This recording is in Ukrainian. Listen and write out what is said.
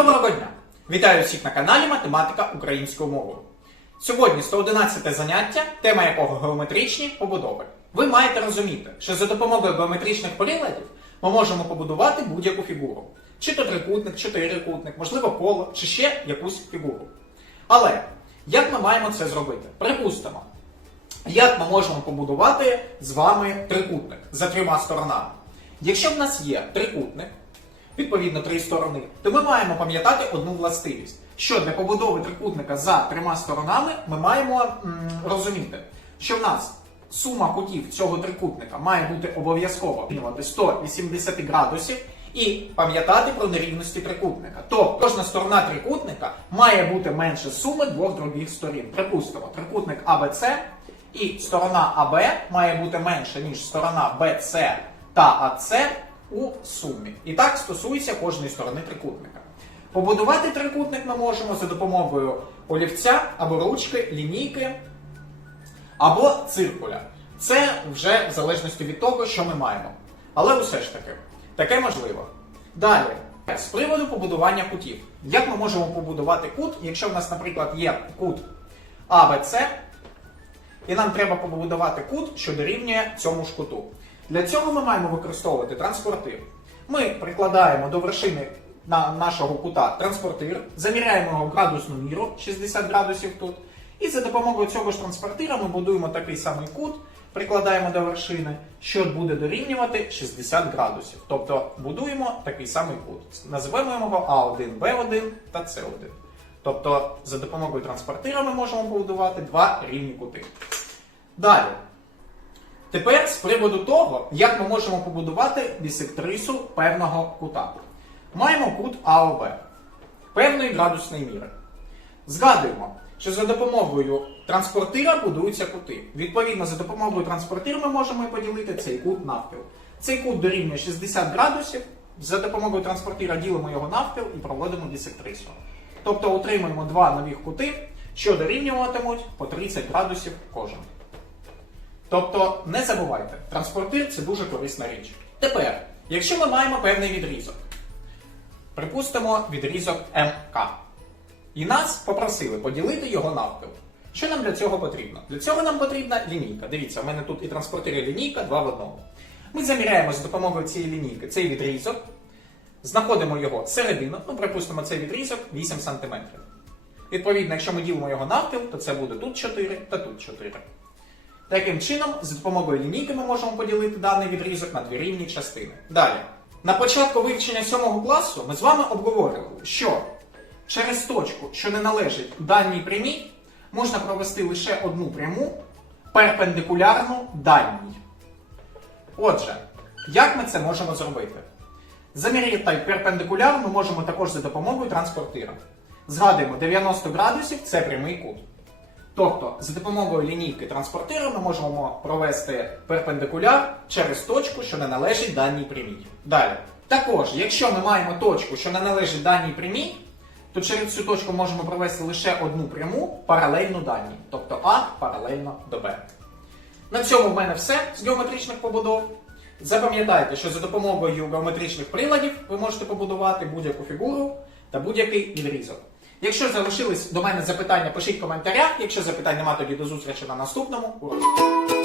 Доброго дня! Вітаю всіх на каналі Математика українською мовою. Сьогодні 111 заняття, тема якого геометричні побудови. Ви маєте розуміти, що за допомогою геометричних приладів ми можемо побудувати будь-яку фігуру. Чи то трикутник, чи трикутник, можливо, коло, чи ще якусь фігуру. Але як ми маємо це зробити? Припустимо, як ми можемо побудувати з вами трикутник за трьома сторонами. Якщо в нас є трикутник, відповідно три сторони, то ми маємо пам'ятати одну властивість, що для побудови трикутника за трьома сторонами ми маємо м, розуміти, що в нас сума кутів цього трикутника має бути обов'язково рівнювати 180 градусів і пам'ятати про нерівності трикутника. Тобто кожна сторона трикутника має бути менше суми двох других сторін. Припустимо, трикутник АБЦ і сторона АБ має бути менша, ніж сторона БЦ та АЦ у сумі. І так стосується кожної сторони трикутника. Побудувати трикутник ми можемо за допомогою олівця або ручки, лінійки або циркуля. Це вже в залежності від того, що ми маємо. Але усе ж таки, таке можливо. Далі, з приводу побудування кутів. Як ми можемо побудувати кут, якщо в нас, наприклад, є кут АБЦ, і нам треба побудувати кут, що дорівнює цьому ж куту. Для цього ми маємо використовувати транспортир. Ми прикладаємо до вершини на нашого кута транспортир, заміряємо його градусну міру 60 градусів тут. І за допомогою цього ж транспортира ми будуємо такий самий кут, прикладаємо до вершини, що буде дорівнювати 60 градусів. Тобто будуємо такий самий кут. Назвемо його А1, Б1 та С1. Тобто за допомогою транспортира ми можемо побудувати два рівні кути. Далі. Тепер з приводу того, як ми можемо побудувати бісектрису певного кута. Маємо кут АОБ певної градусної міри. Згадуємо, що за допомогою транспортира будуються кути. Відповідно, за допомогою транспортира ми можемо поділити цей кут навпіл. Цей кут дорівнює 60 градусів. За допомогою транспортира ділимо його навпіл і проводимо бісектрису. Тобто отримуємо два нових кути, що дорівнюватимуть по 30 градусів кожен. Тобто не забувайте, транспортир це дуже корисна річ. Тепер, якщо ми маємо певний відрізок, припустимо відрізок МК, і нас попросили поділити його навпіл. Що нам для цього потрібно? Для цього нам потрібна лінійка. Дивіться, у мене тут і транспортир, і лінійка, два в одному. Ми заміряємо за допомогою цієї лінійки цей відрізок, знаходимо його середину, ну, припустимо, цей відрізок 8 см. Відповідно, якщо ми ділимо його навпіл, то це буде тут 4 та тут 4. Таким чином, за допомогою лінійки ми можемо поділити даний відрізок на дві рівні частини. Далі. На початку вивчення 7 класу ми з вами обговорювали, що через точку, що не належить даній прямій, можна провести лише одну пряму перпендикулярну дальній. Отже, як ми це можемо зробити? Заміряти перпендикуляр ми можемо також за допомогою транспортира. Згадуємо, 90 градусів це прямий кут. Тобто, за допомогою лінійки транспортира ми можемо провести перпендикуляр через точку, що не належить даній прямій. Далі. Також, якщо ми маємо точку, що не належить даній прямій, то через цю точку можемо провести лише одну пряму паралельну даній. Тобто А паралельно до Б. На цьому в мене все з геометричних побудов. Запам'ятайте, що за допомогою геометричних приладів ви можете побудувати будь-яку фігуру та будь-який відрізок. Якщо залишились до мене запитання, пишіть в коментарях. Якщо запитань немає, тоді до зустрічі на наступному уроці.